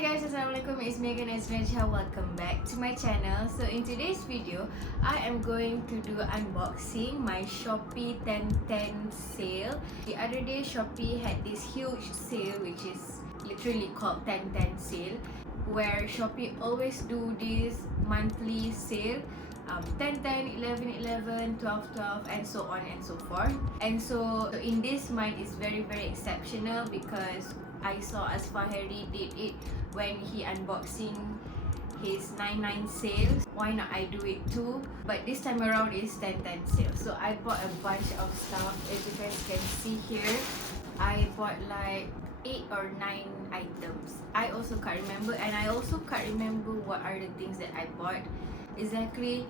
Hi guys, assalamualaikum. It's Megan and Jiha. Welcome back to my channel. So in today's video, I am going to do unboxing my Shopee 10/10 sale. The other day, Shopee had this huge sale which is literally called 10/10 sale, where Shopee always do this monthly sale. 10/10, 11/11, 12/12, and so on and so forth. And so in this month is very exceptional because I saw Asfahari did it when he unboxing his 9/9 sales. Why not I do it too? But this time around is 10/10 sale. So I bought a bunch of stuff. As you guys can see here, I bought like 8 or 9 items. I also can't remember, and I also can't remember what are the things that I bought exactly.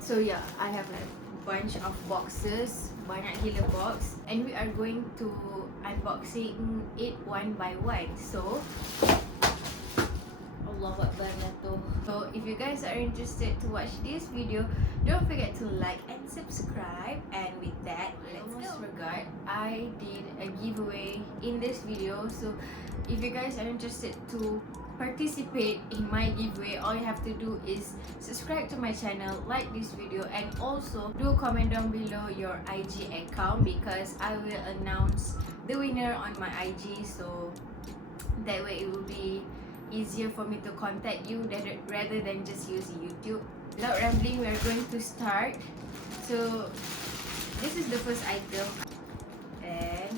So yeah, I have like bunch of boxes, banyak gila box, and we are going to unboxing it one by one. So Allahu Akbar Nato. So if you guys are interested to watch this video, don't forget to like and subscribe. And with that, let's go. Forgot, I did a giveaway in this video. So if you guys are interested to participate in my giveaway, all you have to do is subscribe to my channel, like this video, and also do comment down below your IG account because I will announce the winner on my IG. So that way it will be easier for me to contact you rather than just using YouTube. Without rambling, we are going to start. So this is the first item, and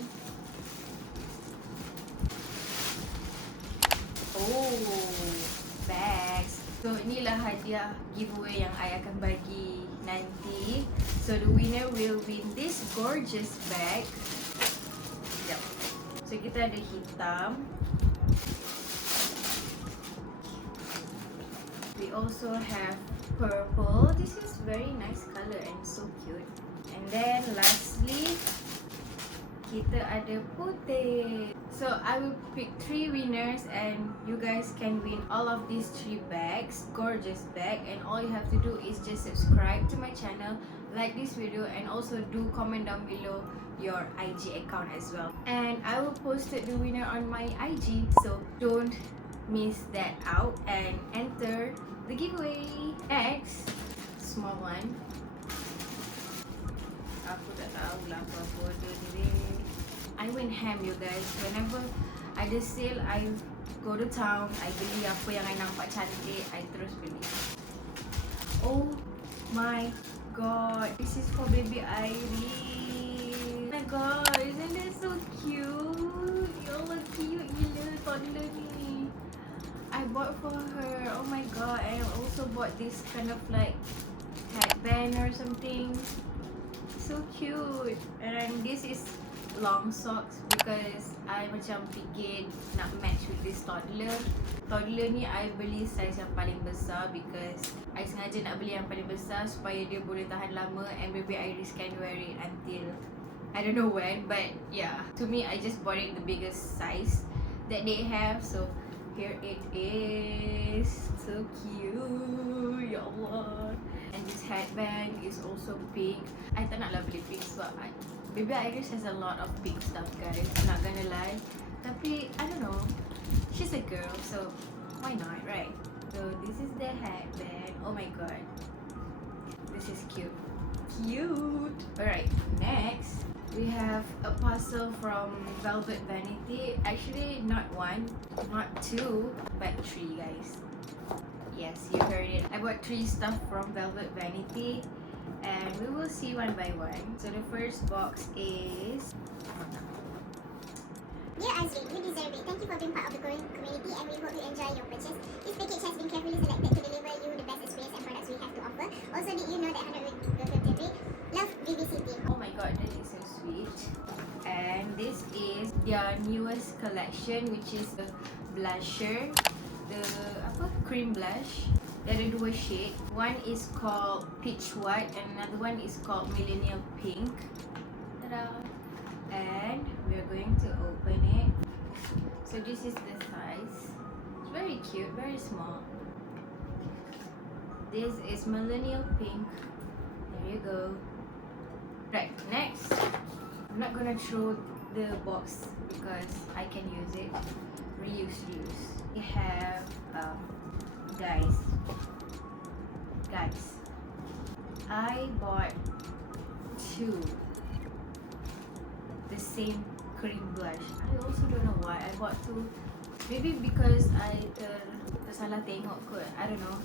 bags. So inilah hadiah giveaway yang I akan bagi nanti. So the winner will win this gorgeous bag. Yep. So kita ada hitam. We also have purple. This is very nice color and so cute. And then lastly, kita ada putih. So I will pick 3 winners and you guys can win all of these 3 bags, gorgeous bag, and all you have to do is just subscribe to my channel, like this video, and also do comment down below your IG account as well. And I will post the winner on my IG, so don't miss that out and enter the giveaway. Next, small one. Aku tak tahu lah apa dia ni. I went ham, you guys. Whenever ada sale, I go to town. I beli apa yang I nampak cantik, I terus beli. Oh my god, this is for baby Iris. Oh my god, isn't it so cute? Ya Allah, cute gila toddler ni. I bought for her. Oh my god, I also bought this kind of like headband or something. So cute. And this is long socks because I macam fikir nak match with this toddler. Toddler ni I beli size yang paling besar because I sengaja nak beli yang paling besar supaya dia boleh tahan lama and baby Iris can wear it until I don't know when, but yeah, to me I just bought it the biggest size that they have. So here it is. So cute. Ya Allah. And this headband is also pink. I tak nak lah beli pink sebab baby Iris has a lot of pink stuff, guys. Not gonna lie. Tapi I don't know. She's a girl, so why not, right? So this is the headband. Oh my god. This is cute. Cute. Alright, next we have a parcel from Vanity. Actually, not 1, not 2, but 3, guys. Yes, you heard it. I bought 3 stuff from Vanity, and we will see one by one. So the first box is... Dear Azrin, you deserve it. Thank you for being part of the growing community, and we hope you enjoy your purchase. This package has been carefully selected to deliver you the best experience and products we have to offer. Also, did you know that 100 Rate love VVCT? Oh my god, that is so sweet. And this is their newest collection, which is the blusher, the cream blush. There are 2 shades. One is called peach white and another one is called millennial pink. Ta-da! And we are going to open it. So this is the size. It's very cute, very small. This is millennial pink. There you go. Right, next. I'm not gonna throw the box because I can use it. Reuse. The guys, I bought two the same cream blush. I also don't know why I bought two. Maybe because I tersalah tengok kot. I don't know.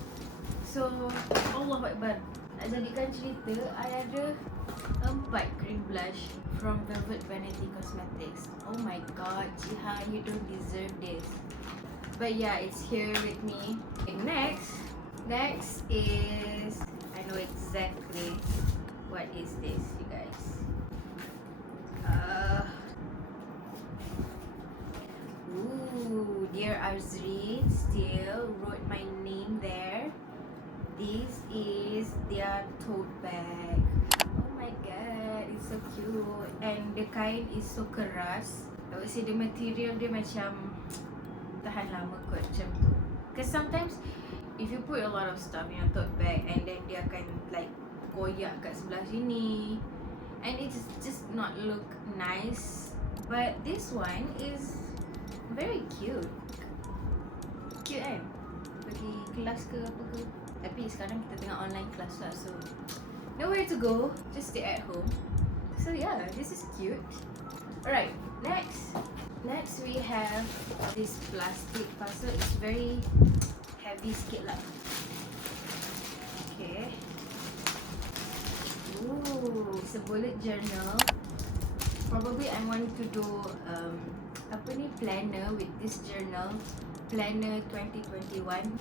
So Allah Akbar, nak jadikan cerita, I ada 4 cream blush from Vanity Cosmetics. Oh my god, Jiha, you don't deserve this. But yeah, it's here with me. Okay, next is, I know exactly what is this, you guys. Ooh, dear Azri still wrote my name there. This is their tote bag. Oh my god, it's so cute. And the kain is so keras. I would say the material dia macam tahan lama kot macam tu. Because sometimes if you put a lot of stuff in your tote bag and then dia akan like koyak kat sebelah sini, and it's just not look nice. But this one is very cute. Cute kan? Pergi kelas ke apa ke. Tapi sekarang kita tengah online class lah, so nowhere to go, just stay at home. So yeah, this is cute. Alright, next we have this plastic parcel. It's very heavy sikit lah. Okay. Ooh, it's a bullet journal. Probably I want to do planner with this journal, planner 2021. And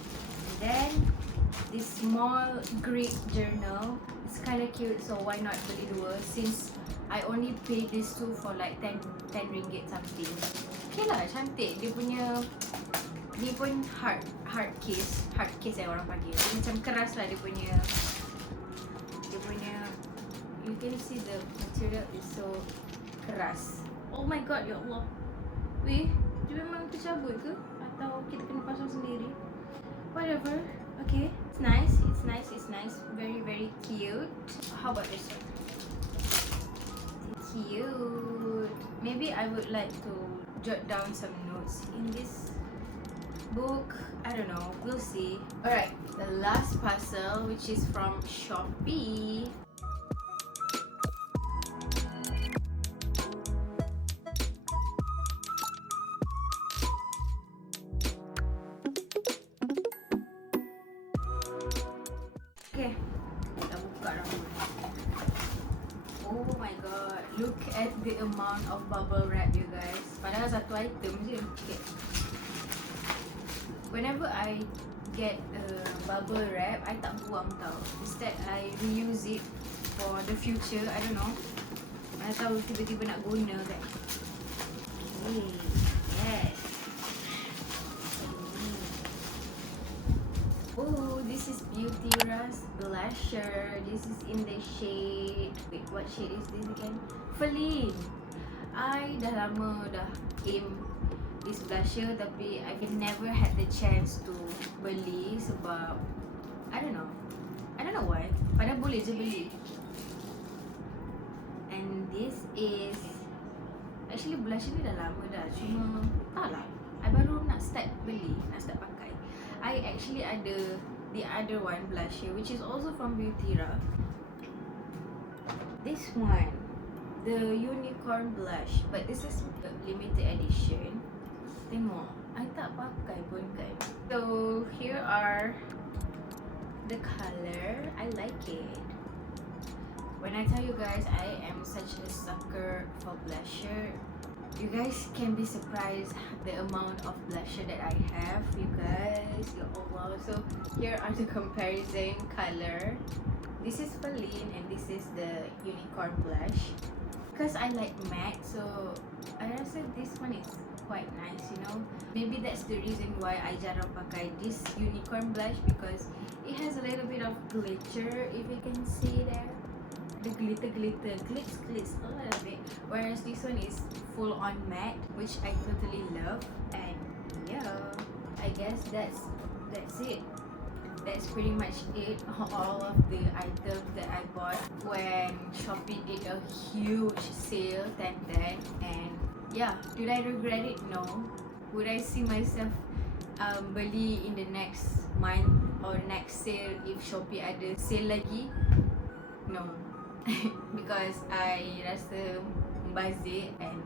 then this small grid journal. It's kind of cute, so why not beli dua since I only paid these two for like 10 ringgit something. Okay lah, cantik. Dia pun hard case yang orang panggil. Dia macam keras lah dia punya. You can see the material is so keras. Oh my god, ya Allah. Weh, dia memang tercabut ke? Atau kita kena pasang sendiri? Whatever. Okay, it's nice. Very, very cute. How about this one? Cute. Maybe I would like to jot down some notes in this book. I don't know. We'll see. Alright, the last parcel, which is from Shopee. Okay, kita buka dah. Oh my god, look at the amount of bubble wrap, you guys. Padahal satu item je. Okay. Whenever I get a bubble wrap, I tak buang tau. Instead, I reuse it for the future. I don't know. Mana tahu tiba-tiba nak guna kan. Okay, yes. Oh, this is Beauty Rust blusher. This is in the shade. Wait, what shade is this again? Feline. I dah lama dah aim this blusher, tapi I never had the chance to beli sebab I don't know why. Padahal boleh je beli. And this is actually blusher ni dah lama dah. Cuma tak lah, I baru nak start beli, nak start pakai. I actually ada the other one blusher, which is also from Beauty Rust. This one, the unicorn blush, but this is the limited edition. Tengok, I tak pakai pun kan. So here are the color. I like it. When I tell you guys, I am such a sucker for blusher. You guys can be surprised the amount of blusher that I have, you guys. Ya Allah. So here are the comparison color. This is Feline and this is the unicorn blush. Because I like matte, so I rasa this one is quite nice, you know. Maybe that's the reason why I jarang pakai this unicorn blush, because it has a little bit of glitter, if you can see there. The glitter glitz a little bit, whereas this one is full on matte, which I totally love. And yeah, I guess that's it. That's pretty much it. All of the items that I bought when Shopee did a huge sale, 10/10. And yeah, did I regret it? No. Would I see myself beli in the next month or next sale if Shopee ada sale lagi. No. Because I rasa membazir and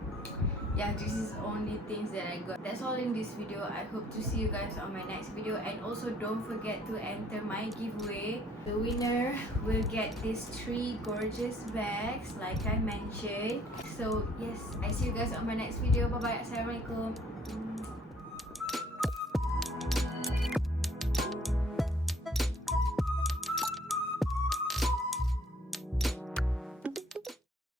yeah, this is only things that I got. That's all in this video. I hope to see you guys on my next video, and also don't forget to enter my giveaway. The winner will get these 3 gorgeous bags like I mentioned. So yes, I see you guys on my next video. Bye bye. Assalamualaikum.